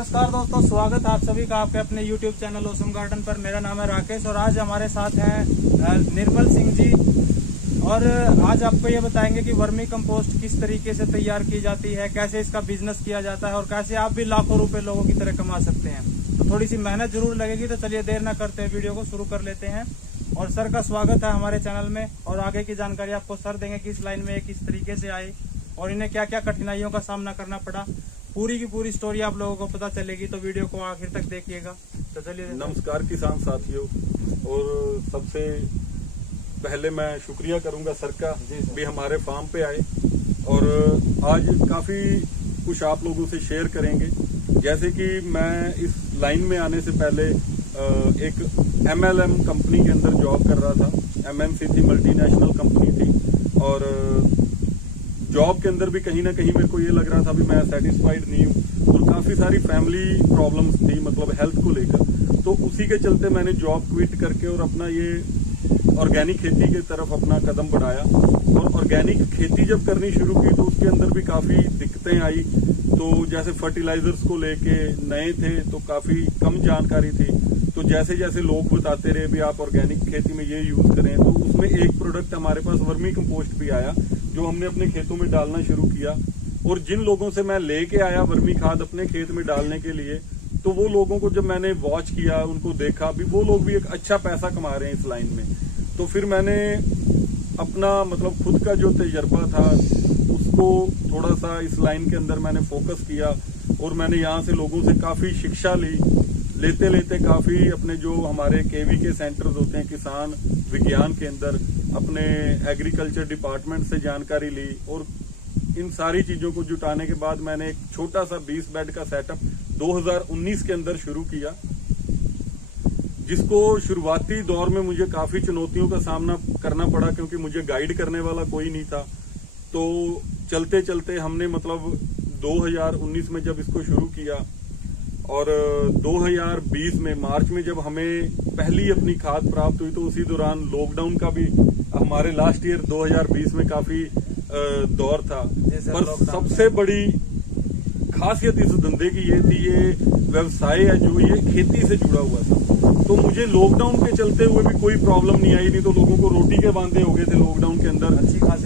नमस्कार दोस्तों, स्वागत है आप सभी का आपके अपने YouTube चैनल ऑसम गार्डन पर। मेरा नाम है राकेश और आज हमारे साथ हैं निर्मल सिंह जी। और आज आपको ये बताएंगे कि वर्मी कंपोस्ट किस तरीके से तैयार की जाती है, कैसे इसका बिजनेस किया जाता है और कैसे आप भी लाखों रुपए लोगों की तरह कमा सकते हैं। तो थोड़ी सी मेहनत जरूर लगेगी, तो चलिए देर न करते हुए वीडियो को शुरू कर लेते हैं। और सर का स्वागत है हमारे चैनल में और आगे की जानकारी आपको सर देंगे कि इस लाइन में किस तरीके से आए और इन्हें क्या क्या कठिनाइयों का सामना करना पड़ा। पूरी की पूरी स्टोरी आप लोगों को पता चलेगी, तो वीडियो को आखिर तक देखिएगा। तो चलिए। नमस्कार किसान साथियों, और सबसे पहले मैं शुक्रिया करूंगा सर का भी हमारे फार्म पे आए और आज काफी कुछ आप लोगों से शेयर करेंगे। जैसे कि मैं इस लाइन में आने से पहले एक MLM कंपनी के अंदर जॉब कर रहा था। MNC थी, मल्टीनेशनल कंपनी थी, और जॉब के अंदर भी कहीं ना कहीं मेरे को ये लग रहा था भी मैं सेटिस्फाइड नहीं हूँ और काफी सारी फैमिली प्रॉब्लम्स थी, मतलब हेल्थ को लेकर। तो उसी के चलते मैंने जॉब क्विट करके और अपना ये ऑर्गेनिक खेती की तरफ अपना कदम बढ़ाया। और ऑर्गेनिक खेती जब करनी शुरू की तो उसके अंदर भी काफी दिक्कतें आई। तो जैसे फर्टिलाइजर्स को लेके नए थे तो काफी कम जानकारी थी। तो जैसे जैसे लोग बताते रहे भी आप ऑर्गेनिक खेती में ये यूज करें, तो उसमें एक प्रोडक्ट हमारे पास वर्मी कंपोस्ट भी आया जो हमने अपने खेतों में डालना शुरू किया। और जिन लोगों से मैं लेके आया वर्मी खाद अपने खेत में डालने के लिए, तो वो लोगों को जब मैंने वॉच किया, उनको देखा भी, वो लोग भी एक अच्छा पैसा कमा रहे हैं इस लाइन में। तो फिर मैंने अपना मतलब खुद का जो तजर्बा था उसको थोड़ा सा इस लाइन के अंदर मैंने फोकस किया और मैंने यहाँ से लोगों से काफी शिक्षा ली। लेते लेते काफी अपने जो हमारे KVK सेंटर्स होते हैं किसान विज्ञान के अंदर, अपने एग्रीकल्चर डिपार्टमेंट से जानकारी ली। और इन सारी चीजों को जुटाने के बाद मैंने एक छोटा सा 20 बेड का सेटअप 2019 के अंदर शुरू किया, जिसको शुरुआती दौर में मुझे काफी चुनौतियों का सामना करना पड़ा क्योंकि मुझे गाइड करने वाला कोई नहीं था। तो चलते चलते हमने मतलब 2019 में जब इसको शुरू किया और 2020 में मार्च में जब हमें पहली अपनी खाद प्राप्त हुई, तो उसी दौरान लॉकडाउन का भी हमारे लास्ट ईयर 2020 में काफी दौर था। पर सबसे बड़ी खासियत इस धंधे की ये थी, ये व्यवसाय है जो ये खेती से जुड़ा हुआ था। तो मुझे लॉकडाउन के चलते हुए भी कोई प्रॉब्लम नहीं आई, नहीं तो लोगों को रोटी के बांधे हो गए थे लॉकडाउन के अंदर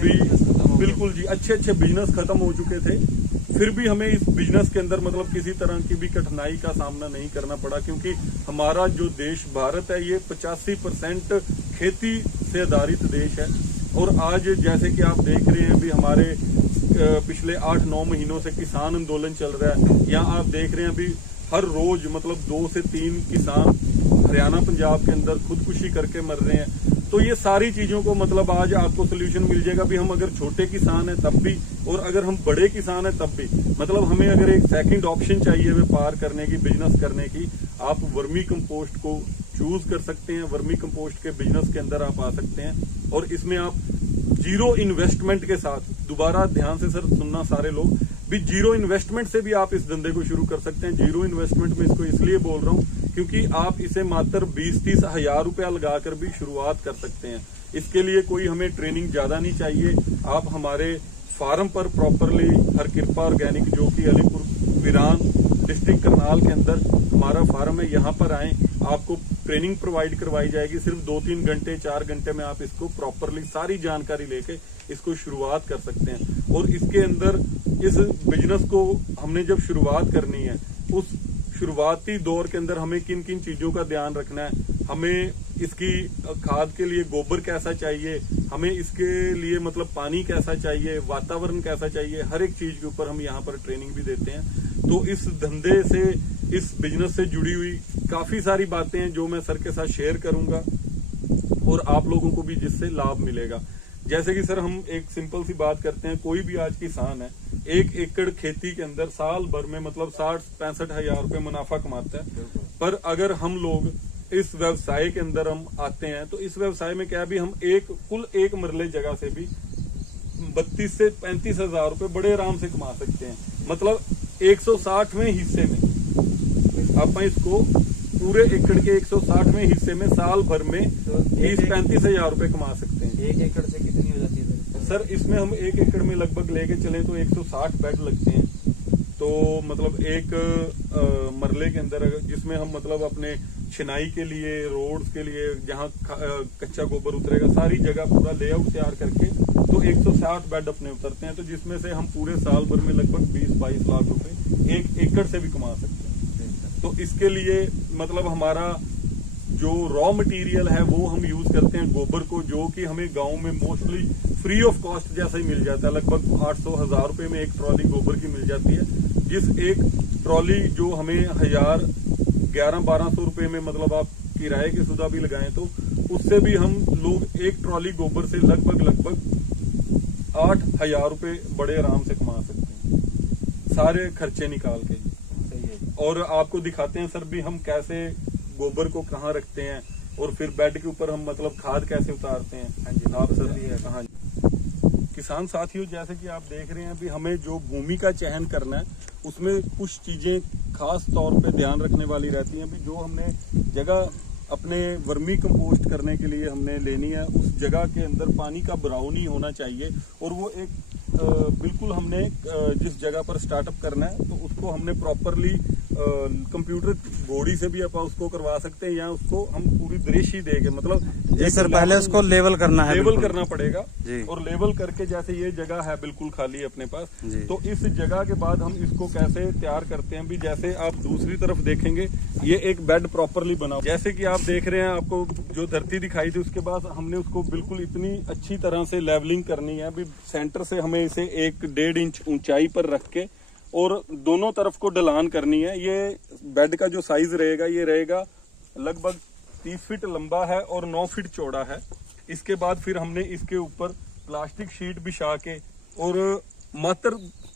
भी। बिल्कुल जी, अच्छे बिजनेस खत्म हो चुके थे। फिर भी हमें इस बिजनेस के अंदर मतलब किसी तरह की भी कठिनाई का सामना नहीं करना पड़ा, क्योंकि हमारा जो देश भारत है ये 85% खेती से आधारित देश है। और आज जैसे कि आप देख रहे हैं भी हमारे पिछले 8-9 महीनों से किसान आंदोलन चल रहा है। यहाँ आप देख रहे हैं अभी हर रोज मतलब 2 से 3 किसान हरियाणा पंजाब के अंदर खुदकुशी करके मर रहे हैं। तो ये सारी चीजों को मतलब आज आपको सोल्यूशन मिल जाएगा भी हम अगर छोटे किसान हैं तब भी, और अगर हम बड़े किसान हैं तब भी, मतलब हमें अगर एक सेकंड ऑप्शन चाहिए व्यापार करने की, बिजनेस करने की, आप वर्मी कंपोस्ट को चूज कर सकते हैं। वर्मी कंपोस्ट के बिजनेस के अंदर आप आ सकते हैं और इसमें आप जीरो इन्वेस्टमेंट के साथ, दोबारा ध्यान से सर सुनना सारे लोग भी, जीरो इन्वेस्टमेंट से भी आप इस धंधे को शुरू कर सकते हैं। जीरो इन्वेस्टमेंट में इसको इसलिए बोल रहा हूँ क्योंकि आप इसे मात्र 20-30 हजार रुपया लगाकर भी शुरुआत कर सकते हैं। इसके लिए कोई हमें ट्रेनिंग ज्यादा नहीं चाहिए। आप हमारे फार्म पर प्रॉपरली हर कृपा ऑर्गेनिक, जो कि अलीपुर विरान डिस्ट्रिक्ट करनाल के अंदर हमारा फार्म है, यहाँ पर आए, आपको ट्रेनिंग प्रोवाइड करवाई जाएगी। सिर्फ 2-3 घंटे 4 घंटे में आप इसको प्रॉपरली सारी जानकारी लेके इसको शुरुआत कर सकते हैं। और इसके अंदर इस बिजनेस को हमने जब शुरुआत करनी है, उस शुरुआती दौर के अंदर हमें किन किन चीजों का ध्यान रखना है, हमें इसकी खाद के लिए गोबर कैसा चाहिए, हमें इसके लिए मतलब पानी कैसा चाहिए, वातावरण कैसा चाहिए, हर एक चीज के ऊपर हम यहाँ पर ट्रेनिंग भी देते हैं। तो इस धंधे से, इस बिजनेस से जुड़ी हुई काफी सारी बातें हैं जो मैं सर के साथ शेयर करूंगा और आप लोगों को भी जिससे लाभ मिलेगा। जैसे कि सर हम एक सिंपल सी बात करते हैं, कोई भी आज किसान है 1 एकड़ खेती के अंदर साल भर में मतलब 60-65 हजार रुपए मुनाफा कमाता है। पर अगर हम लोग इस व्यवसाय के अंदर हम आते हैं तो इस व्यवसाय में क्या है भी हम कुल एक मरले जगह से भी 32 से 35 हजार रुपए बड़े आराम से कमा सकते हैं। मतलब 160वें हिस्से में आप इसको पूरे एकड़ के 160वें हिस्से में साल भर में 30-35 हजार रुपए कमा सकते हैं। 1 एकड़ से कितनी हो जाती है सर? इसमें हम 1 एकड़ में लगभग लेके चले तो 160 बेड लगते हैं। तो मतलब एक मरले के अंदर जिसमें हम मतलब अपने छिनाई के लिए, रोड्स के लिए, जहाँ कच्चा गोबर उतरेगा, सारी जगह पूरा लेआउट तैयार करके तो 160 बेड अपने उतरते हैं, तो जिसमें से हम पूरे साल भर में लगभग 20-22 लाख रुपए 1 एकड़ से भी कमा सकते हैं। तो इसके लिए मतलब हमारा जो रॉ मटेरियल है वो हम यूज करते हैं गोबर को, जो कि हमें गांव में मोस्टली फ्री ऑफ कॉस्ट जैसा ही मिल जाता है। लगभग 800-1000 रुपए में एक ट्रॉली गोबर की मिल जाती है, जिस एक ट्रॉली जो हमें 1100-1200 रुपए में मतलब आप किराए की सुधा भी लगाएं तो उससे भी हम लोग एक ट्रॉली गोबर से लगभग 8000 रुपए बड़े आराम से कमा सकते हैं, सारे खर्चे निकाल के। सही है। और आपको दिखाते हैं सर भी हम कैसे गोबर को कहाँ रखते हैं और फिर बेड के ऊपर हम मतलब खाद कैसे उतारते हैं। हाँ जी, आप सर। हाँ जी, किसान साथियों, जैसे कि आप देख रहे हैं अभी हमें जो भूमि का चयन करना है उसमें कुछ चीजें खास तौर पे ध्यान रखने वाली रहती हैं। अभी जो हमने जगह अपने वर्मी कंपोस्ट करने के लिए हमने लेनी है, उस जगह के अंदर पानी का भराव नहीं होना चाहिए। और वो एक बिल्कुल हमने जिस जगह पर स्टार्टअप करना है तो उसको हमने प्रॉपरली कंप्यूटर घोड़ी से भी आप उसको करवा सकते हैं, या उसको हम पूरी दृश्य देके मतलब जी सर, पहले उसको लेवल करना है, लेवल करना पड़ेगा जी। और लेवल करके जैसे ये जगह है बिल्कुल खाली है अपने पास, तो इस जगह के बाद हम इसको कैसे तैयार करते हैं भी जैसे आप दूसरी तरफ देखेंगे ये एक बेड प्रॉपरली बना, जैसे कि आप देख रहे हैं, आपको जो धरती दिखाई थी उसके बाद हमने उसको बिल्कुल इतनी अच्छी तरह से लेवलिंग करनी है। अभी सेंटर से हमें इसे 1-1.5 इंच ऊंचाई पर रख के और दोनों तरफ को ढलान करनी है। ये बेड का जो साइज रहेगा ये रहेगा लगभग 30 फीट लंबा है और 9 फीट चौड़ा है। इसके बाद फिर हमने इसके ऊपर प्लास्टिक शीट बिछा के और मात्र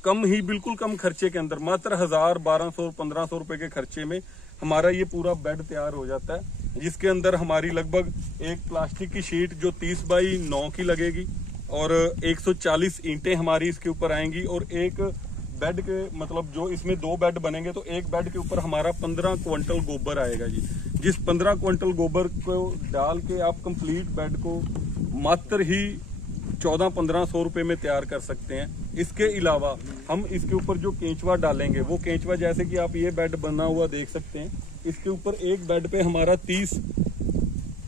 कम ही बिल्कुल कम खर्चे के अंदर मात्र 1000, 1200, 1500 रुपए के खर्चे में हमारा ये पूरा बेड तैयार हो जाता है, जिसके अंदर हमारी लगभग एक प्लास्टिक की शीट जो 30 बाई 9 की लगेगी और 140 ईंटें हमारी इसके ऊपर आएंगी और एक बेड के मतलब जो इसमें 2 बेड बनेंगे तो एक बेड के ऊपर हमारा 15 क्विंटल गोबर आएगा जी। जिस 15 क्विंटल गोबर को डाल के आप कंप्लीट बेड को मात्र ही 1400-1500 रुपए में तैयार कर सकते हैं। इसके अलावा हम इसके ऊपर जो केंचुआ डालेंगे वो केंचुआ जैसे कि आप ये बेड बना हुआ देख सकते हैं, इसके ऊपर एक बेड पे हमारा 30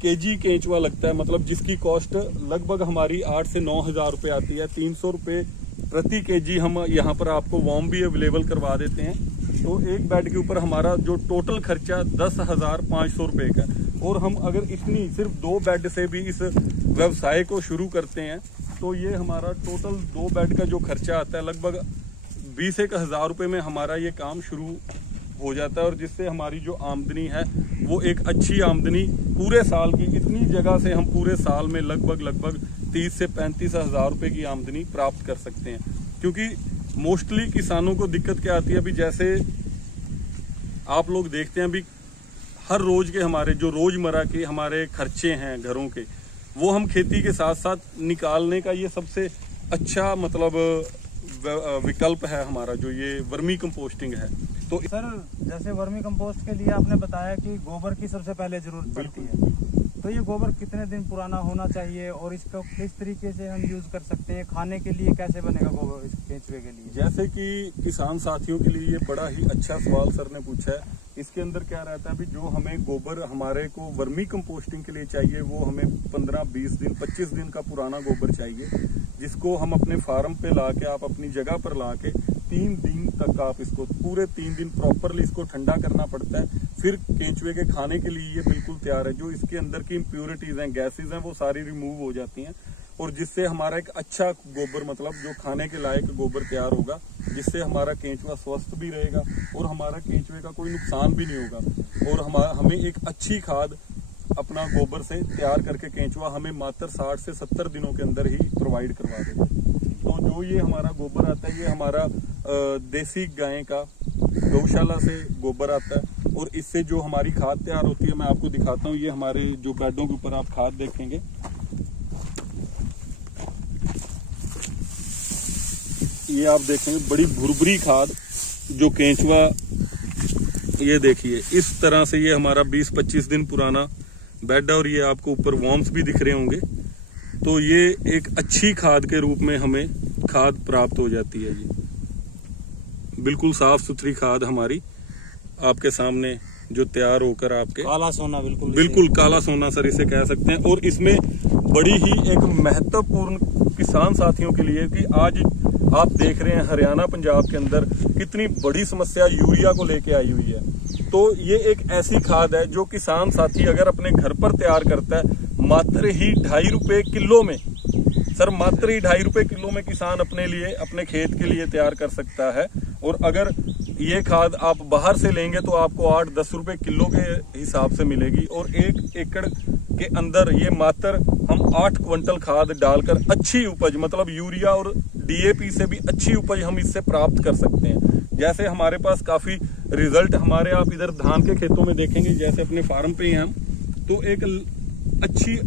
केजी केंचुआ लगता है, मतलब जिसकी कॉस्ट लगभग हमारी 8 से 9 हजार रुपए आती है। 300 रुपए प्रति केजी हम यहाँ पर आपको वॉर्म भी अवेलेबल करवा देते हैं। तो एक बेड के ऊपर हमारा जो टोटल खर्चा 10,500 रुपए का, और हम अगर इतनी सिर्फ 2 बेड से भी इस व्यवसाय को शुरू करते हैं तो ये हमारा टोटल 2 बेड का जो खर्चा आता है लगभग 20-1 हजार रुपए में हमारा ये काम शुरू हो जाता है, और जिससे हमारी जो आमदनी है वो एक अच्छी आमदनी पूरे साल की, इतनी जगह से हम पूरे साल में लगभग 30 से 35 हजार रुपए की आमदनी प्राप्त कर सकते हैं। क्योंकि मोस्टली किसानों को दिक्कत क्या आती है, अभी जैसे आप लोग देखते हैं अभी हर रोज के हमारे जो रोजमर्रा के हमारे खर्चे हैं घरों के, वो हम खेती के साथ साथ निकालने का ये सबसे अच्छा मतलब विकल्प है हमारा जो ये वर्मी कंपोस्टिंग है। तो सर जैसे वर्मी कंपोस्ट के लिए आपने बताया कि गोबर की सबसे पहले जरूरत पड़ती है, तो ये गोबर कितने दिन पुराना होना चाहिए और इसको किस तरीके से हम यूज कर सकते हैं, खाने के लिए कैसे बनेगा गोबर इस केंचुए के लिए? जैसे कि किसान साथियों के लिए ये बड़ा ही अच्छा सवाल सर ने पूछा है। इसके अंदर क्या रहता है अभी जो हमें गोबर हमारे को वर्मी कंपोस्टिंग के लिए चाहिए वो हमें 15-20 दिन 25 दिन का पुराना गोबर चाहिए, जिसको हम अपने फार्म पे लाके आप अपनी जगह पर लाके 3 दिन तक आप इसको पूरे 3 दिन प्रॉपरली इसको ठंडा करना पड़ता है। फिर केंचुए के खाने के लिए ये बिल्कुल तैयार है। जो इसके अंदर की इम्प्योरिटीज हैं, गैसेज हैं, वो सारी रिमूव हो जाती हैं, और जिससे हमारा एक अच्छा गोबर मतलब जो खाने के लायक गोबर तैयार होगा, जिससे हमारा केंचुआ स्वस्थ भी रहेगा और हमारा केंचुए का कोई नुकसान भी नहीं होगा, और हमें एक अच्छी खाद अपना गोबर से तैयार करके केंचुआ हमें मात्र 60 से 70 दिनों के अंदर ही प्रोवाइड करवा देगा। तो जो ये हमारा गोबर आता है ये हमारा देसी गाय का गौशाला से गोबर आता है, और इससे जो हमारी खाद तैयार होती है मैं आपको दिखाता हूँ। ये हमारे जो बेडों के ऊपर आप खाद देखेंगे, ये आप देखेंगे बड़ी भुरभुरी खाद जो केंचुआ, ये देखिए इस तरह से ये हमारा 20-25 दिन पुराना बेड है, और ये आपको ऊपर वॉर्म्स भी दिख रहे होंगे। तो ये एक अच्छी खाद के रूप में हमें खाद प्राप्त हो जाती है जी। बिल्कुल साफ सुथरी खाद हमारी आपके सामने जो तैयार होकर आपके काला सोना, बिल्कुल काला सोना सर इसे कह सकते हैं। और इसमें बड़ी ही एक महत्वपूर्ण किसान साथियों के लिए कि आज आप देख रहे हैं हरियाणा पंजाब के अंदर कितनी बड़ी समस्या यूरिया को लेके आई हुई है। तो ये एक ऐसी खाद है जो किसान साथी अगर अपने घर पर तैयार करता है मात्र ही 2.5 रुपए किलो में, सर मात्र ही 2.5 रुपए किलो में किसान अपने लिए अपने खेत के लिए तैयार कर सकता है। और अगर ये खाद आप बाहर से लेंगे तो आपको 8-10 रुपए किलो के हिसाब से मिलेगी। और 1 एकड़ के अंदर ये मात्र हम 8 क्विंटल खाद डालकर अच्छी उपज, मतलब यूरिया और DAP से भी अच्छी उपज हम इससे प्राप्त कर सकते हैं। जैसे हमारे पास काफी रिजल्ट हमारे आप इधर धान के खेतों में देखेंगे, जैसे अपने फार्म पे हैं हम, तो एक अच्छी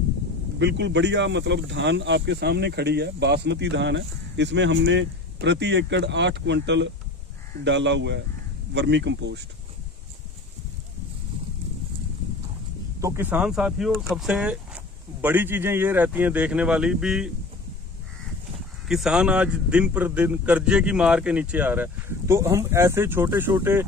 बिल्कुल बढ़िया मतलब धान आपके सामने खड़ी है, बासमती धान है। इसमें हमने प्रति एकड़ 8 क्विंटल डाला हुआ है वर्मी कंपोस्ट। तो किसान साथियों सबसे बड़ी चीजें ये रहती हैं देखने वाली भी, किसान आज दिन पर दिन कर्जे की मार के नीचे आ रहा है। तो हम ऐसे छोटे छोटे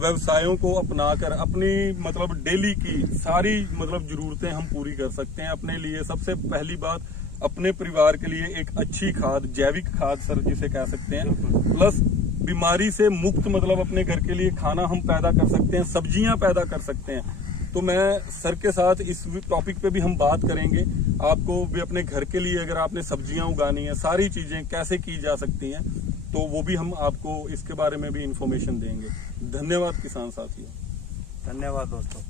व्यवसायों को अपनाकर अपनी मतलब डेली की सारी मतलब जरूरतें हम पूरी कर सकते हैं अपने लिए। सबसे पहली बात अपने परिवार के लिए एक अच्छी खाद, जैविक खाद सर जिसे कह सकते हैं, प्लस बीमारी से मुक्त मतलब अपने घर के लिए खाना हम पैदा कर सकते हैं, सब्जियां पैदा कर सकते हैं। तो मैं सर के साथ इस टॉपिक पे भी हम बात करेंगे। आपको भी अपने घर के लिए अगर आपने सब्जियां उगानी है, सारी चीजें कैसे की जा सकती हैं, तो वो भी हम आपको इसके बारे में भी इंफॉर्मेशन देंगे। धन्यवाद किसान साथियों। धन्यवाद दोस्तों।